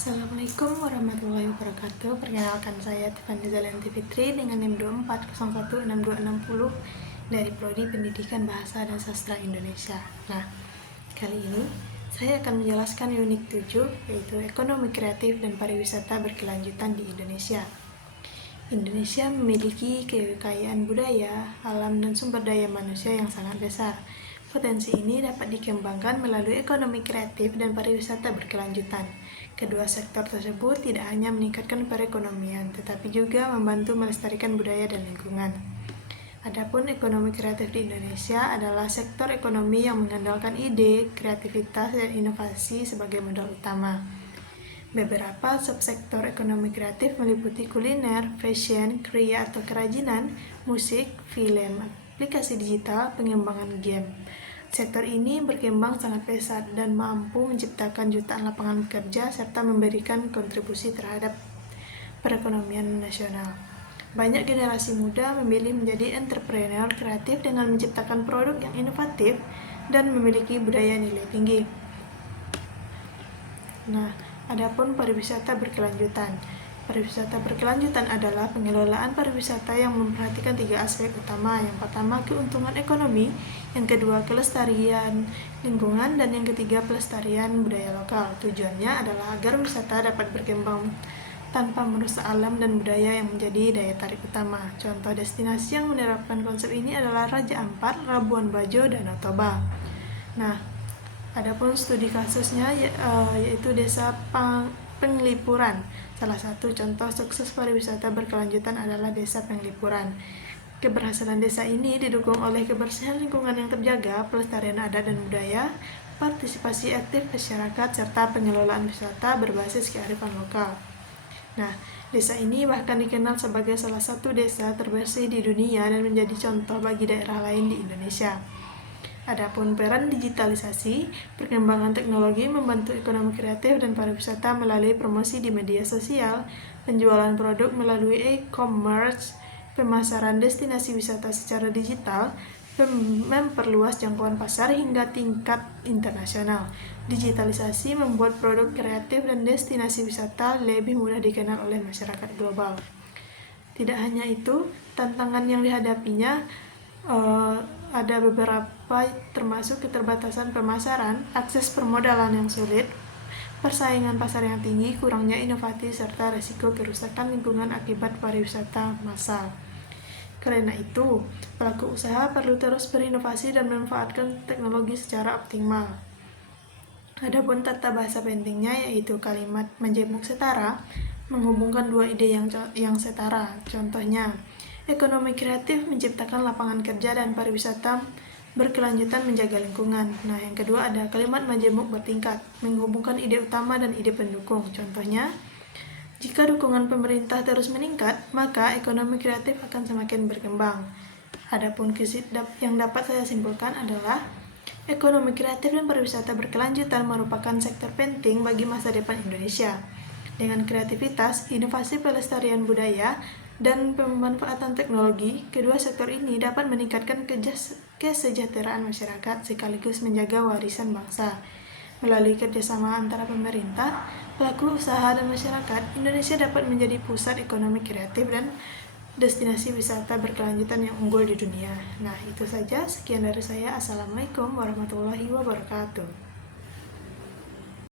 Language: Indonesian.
Assalamualaikum warahmatullahi wabarakatuh. Perkenalkan saya Tiffany Zalianti Fitri dengan NIM 24016260 dari Prodi Pendidikan Bahasa dan Sastra Indonesia. Nah, kali ini saya akan menjelaskan unit 7, yaitu Ekonomi Kreatif dan Pariwisata Berkelanjutan di Indonesia. Indonesia memiliki kekayaan budaya, alam, dan sumber daya manusia yang sangat besar. Potensi ini dapat dikembangkan melalui ekonomi kreatif dan pariwisata berkelanjutan. Kedua sektor tersebut tidak hanya meningkatkan perekonomian, tetapi juga membantu melestarikan budaya dan lingkungan. Adapun ekonomi kreatif di Indonesia adalah sektor ekonomi yang mengandalkan ide, kreativitas, dan inovasi sebagai modal utama. Beberapa subsektor ekonomi kreatif meliputi kuliner, fashion, kriya atau kerajinan, musik, film, aplikasi digital, pengembangan game. Sektor ini berkembang sangat pesat dan mampu menciptakan jutaan lapangan kerja serta memberikan kontribusi terhadap perekonomian nasional. Banyak generasi muda memilih menjadi entrepreneur kreatif dengan menciptakan produk yang inovatif dan memiliki budaya nilai tinggi. Nah, adapun pariwisata berkelanjutan. Pariwisata berkelanjutan adalah pengelolaan pariwisata yang memperhatikan 3 aspek utama. Yang pertama, keuntungan ekonomi, yang kedua, kelestarian lingkungan, dan yang ketiga, pelestarian budaya lokal. Tujuannya adalah agar wisata dapat berkembang tanpa merusak alam dan budaya yang menjadi daya tarik utama. Contoh destinasi yang menerapkan konsep ini adalah Raja Ampat, Labuan Bajo, Danau Toba. Nah, adapun studi kasusnya yaitu Desa Penglipuran. Salah satu contoh sukses pariwisata berkelanjutan adalah Desa Penglipuran. Keberhasilan desa ini didukung oleh kebersihan lingkungan yang terjaga, pelestarian adat dan budaya, partisipasi aktif masyarakat, serta pengelolaan wisata berbasis kearifan lokal. Nah, desa ini bahkan dikenal sebagai salah satu desa terbersih di dunia dan menjadi contoh bagi daerah lain di Indonesia. Adapun peran digitalisasi, perkembangan teknologi membantu ekonomi kreatif dan pariwisata melalui promosi di media sosial, penjualan produk melalui e-commerce, pemasaran destinasi wisata secara digital, memperluas jangkauan pasar hingga tingkat internasional. Digitalisasi membuat produk kreatif dan destinasi wisata lebih mudah dikenal oleh masyarakat global. Tidak hanya itu, tantangan yang dihadapinya ada beberapa, termasuk keterbatasan pemasaran, akses permodalan yang sulit, persaingan pasar yang tinggi, kurangnya inovasi, serta resiko kerusakan lingkungan akibat pariwisata massal. Karena itu, pelaku usaha perlu terus berinovasi dan memanfaatkan teknologi secara optimal. Adapun tata bahasa pentingnya yaitu kalimat menjemuk setara, menghubungkan dua ide yang setara. Contohnya, ekonomi kreatif menciptakan lapangan kerja dan pariwisata berkelanjutan menjaga lingkungan. Nah, yang kedua ada kalimat majemuk bertingkat, menghubungkan ide utama dan ide pendukung. Contohnya, jika dukungan pemerintah terus meningkat, maka ekonomi kreatif akan semakin berkembang. Adapun yang dapat saya simpulkan adalah ekonomi kreatif dan pariwisata berkelanjutan merupakan sektor penting bagi masa depan Indonesia. Dengan kreativitas, inovasi pelestarian budaya, dan pemanfaatan teknologi, kedua sektor ini dapat meningkatkan kesejahteraan masyarakat sekaligus menjaga warisan bangsa. Melalui kerjasama antara pemerintah, pelaku usaha, dan masyarakat, Indonesia dapat menjadi pusat ekonomi kreatif dan destinasi wisata berkelanjutan yang unggul di dunia. Nah, itu saja. Sekian dari saya. Assalamualaikum warahmatullahi wabarakatuh.